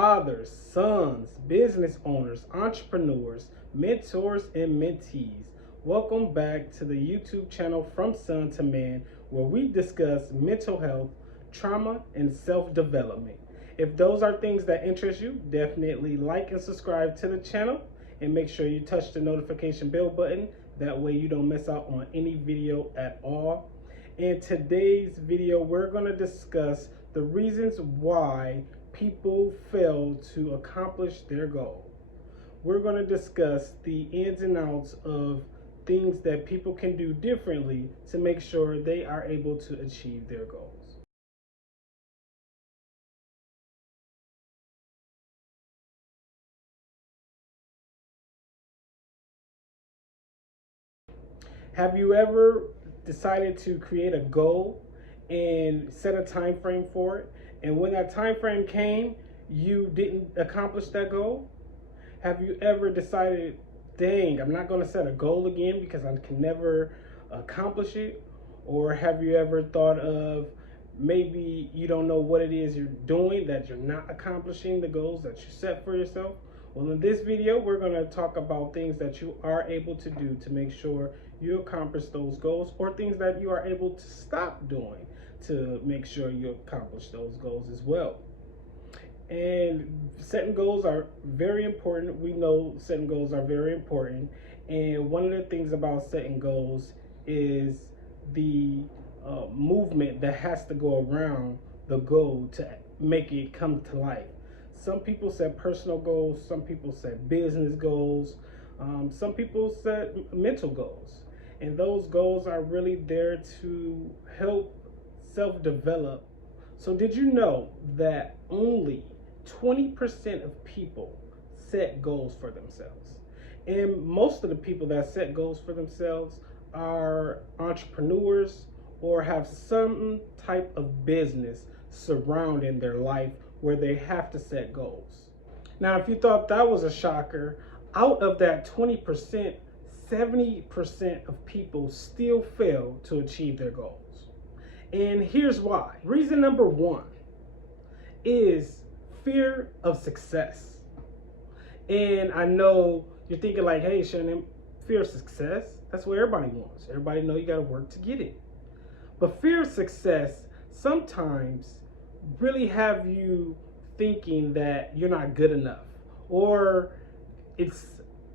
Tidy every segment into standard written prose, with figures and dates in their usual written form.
fathers, sons, business owners, entrepreneurs, mentors, and mentees. Welcome back to the YouTube channel From Son to Man, where we discuss mental health, trauma, and self-development. If those are things that interest you, definitely like and subscribe to the channel, and make sure you touch the notification bell button. That way you don't miss out on any video at all. In today's video, we're going to discuss the reasons why people fail to accomplish their goal. We're going to discuss the ins and outs of things that people can do differently to make sure they are able to achieve their goals. Have you ever decided to create a goal and set a time frame for it, and when that time frame came, you didn't accomplish that goal? Have you ever decided, dang, I'm not going to set a goal again because I can never accomplish it? Or have you ever thought of, maybe you don't know what it is you're doing, that you're not accomplishing the goals that you set for yourself? Well, in this video, we're going to talk about things that you are able to do to make sure you accomplish those goals, or things that you are able to stop doing to make sure you accomplish those goals as well. And setting goals are very important. We know setting goals are very important. And one of the things about setting goals is the movement that has to go around the goal to make it come to life. Some people set personal goals, some people set business goals, some people set mental goals. And those goals are really there to help self-develop. So did you know that only 20% of people set goals for themselves? And most of the people that set goals for themselves are entrepreneurs or have some type of business surrounding their life where they have to set goals. Now, if you thought that was a shocker, out of that 20%, 70% of people still fail to achieve their goals. And here's why. Reason number one is fear of success. And I know you're thinking like, hey, Shannon, fear of success, that's what everybody wants. Everybody know you got to work to get it. But fear of success sometimes really have you thinking that you're not good enough, or it's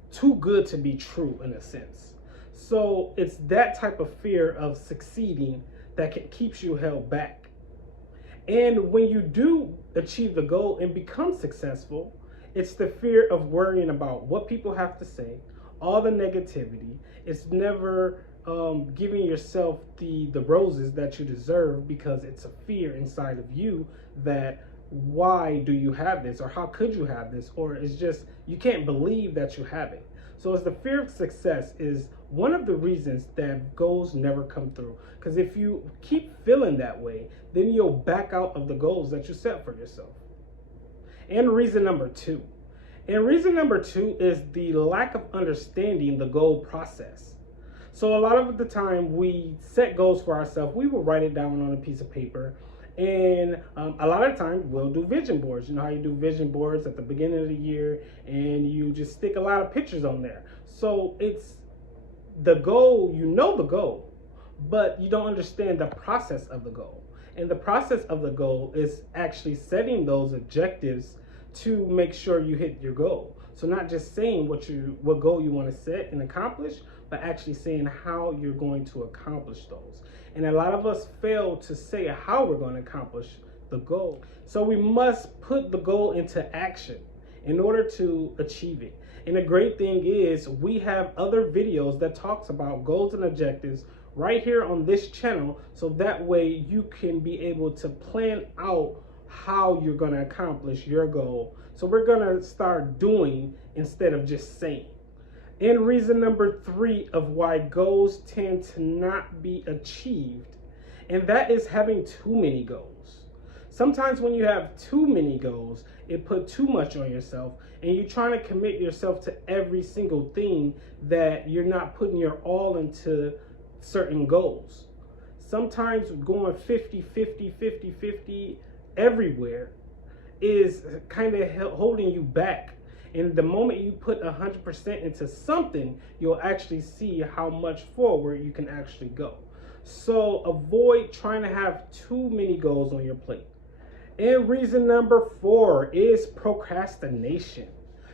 too good to be true in a sense. So it's that type of fear of succeeding that keeps you held back. And when you do achieve the goal and become successful, it's the fear of worrying about what people have to say, all the negativity. It's never giving yourself the roses that you deserve, because it's a fear inside of you that, why do you have this, or how could you have this, or it's just you can't believe that you have it. So it's the fear of success is one of the reasons that goals never come through, because if you keep feeling that way, then you'll back out of the goals that you set for yourself. And reason number two is the lack of understanding the goal process. So a lot of the time we set goals for ourselves, we will write it down on a piece of paper. And a lot of times we'll do vision boards. You know how you do vision boards at the beginning of the year, and you just stick a lot of pictures on there. So it's the goal, you know the goal, but you don't understand the process of the goal. And the process of the goal is actually setting those objectives to make sure you hit your goal. So not just saying what goal you want to set and accomplish, but actually saying how you're going to accomplish those. And a lot of us fail to say how we're going to accomplish the goal. So we must put the goal into action in order to achieve it. And the great thing is we have other videos that talks about goals and objectives right here on this channel, so that way you can be able to plan out how you're going to accomplish your goal. So we're going to start doing instead of just saying. And reason number three of why goals tend to not be achieved, and that is having too many goals. Sometimes when you have too many goals, it puts too much on yourself, and you're trying to commit yourself to every single thing that you're not putting your all into certain goals. Sometimes going 50-50 everywhere is kind of holding you back. And the moment you put 100% into something, you'll actually see how much forward you can actually go. So avoid trying to have too many goals on your plate. And reason number 4 is procrastination.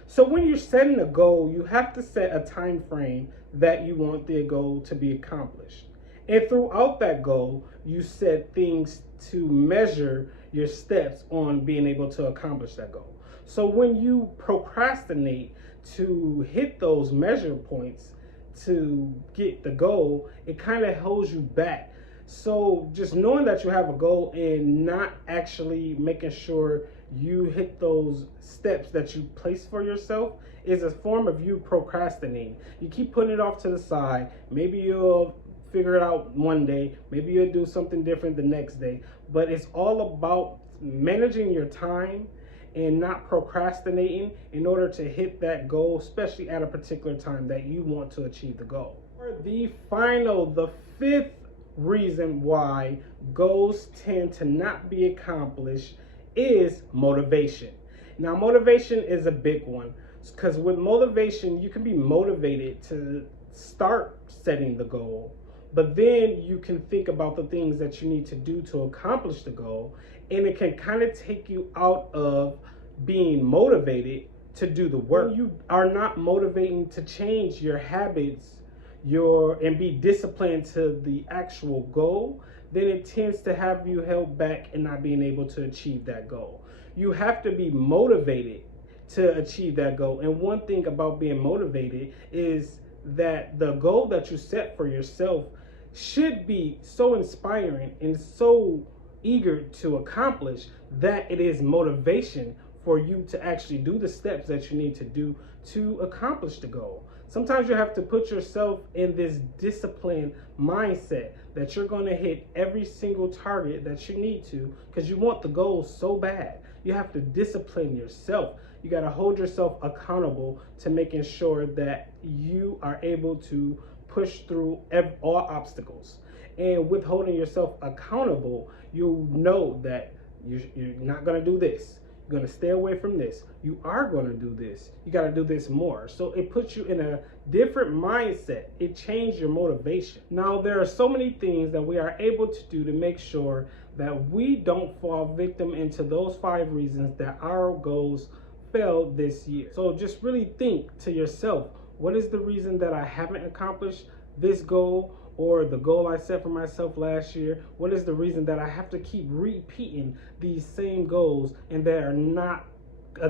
So when you're setting a goal, you have to set a time frame that you want the goal to be accomplished. And throughout that goal, you set things to measure your steps on being able to accomplish that goal. So when you procrastinate to hit those measure points to get the goal, it kind of holds you back. So just knowing that you have a goal and not actually making sure you hit those steps that you place for yourself is a form of you procrastinating. You keep putting it off to the side. Maybe you'll figure it out one day. Maybe you'll do something different the next day. But it's all about managing your time and not procrastinating in order to hit that goal, especially at a particular time that you want to achieve the goal. For the 5th reason why goals tend to not be accomplished is motivation. Now, motivation is a big one because with motivation, you can be motivated to start setting the goal, but then you can think about the things that you need to do to accomplish the goal, and it can kind of take you out of being motivated to do the work. When you are not motivating to change your habits and be disciplined to the actual goal, then it tends to have you held back and not being able to achieve that goal. You have to be motivated to achieve that goal. And one thing about being motivated is that the goal that you set for yourself should be so inspiring and so eager to accomplish that it is motivation for you to actually do the steps that you need to do to accomplish the goal. Sometimes you have to put yourself in this disciplined mindset that you're going to hit every single target that you need to because you want the goal so bad. You have to discipline yourself. You got to hold yourself accountable to making sure that you are able to push through all obstacles. And with holding yourself accountable, you know that you're not going to do this. You're going to stay away from this. You are going to do this. You got to do this more. So it puts you in a different mindset. It changed your motivation. Now, there are so many things that we are able to do to make sure that we don't fall victim into those 5 reasons that our goals failed this year. So just really think to yourself, what is the reason that I haven't accomplished this goal or the goal I set for myself last year? What is the reason that I have to keep repeating these same goals and they are not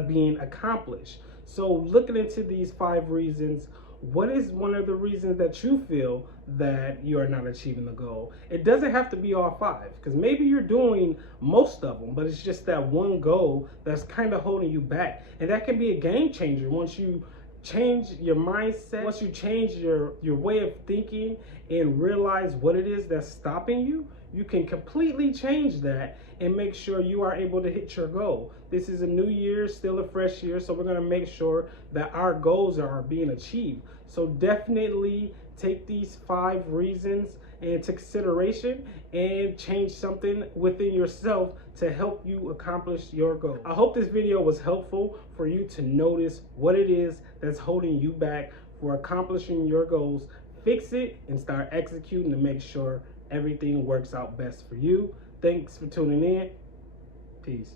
being accomplished? So looking into these 5 reasons, what is one of the reasons that you feel that you are not achieving the goal? It doesn't have to be all 5 because maybe you're doing most of them, but it's just that one goal that's kind of holding you back. And that can be a game changer once you change your mindset, once you change your way of thinking and realize what it is that's stopping you. You can completely change that and make sure you are able to hit your goal. This is a new year, still a fresh year, so we're going to make sure that our goals are being achieved. So definitely take these 5 reasons into consideration and change something within yourself to help you accomplish your goal. I hope this video was helpful for you to notice what it is that's holding you back for accomplishing your goals. Fix it and start executing to make sure everything works out best for you. Thanks for tuning in. Peace.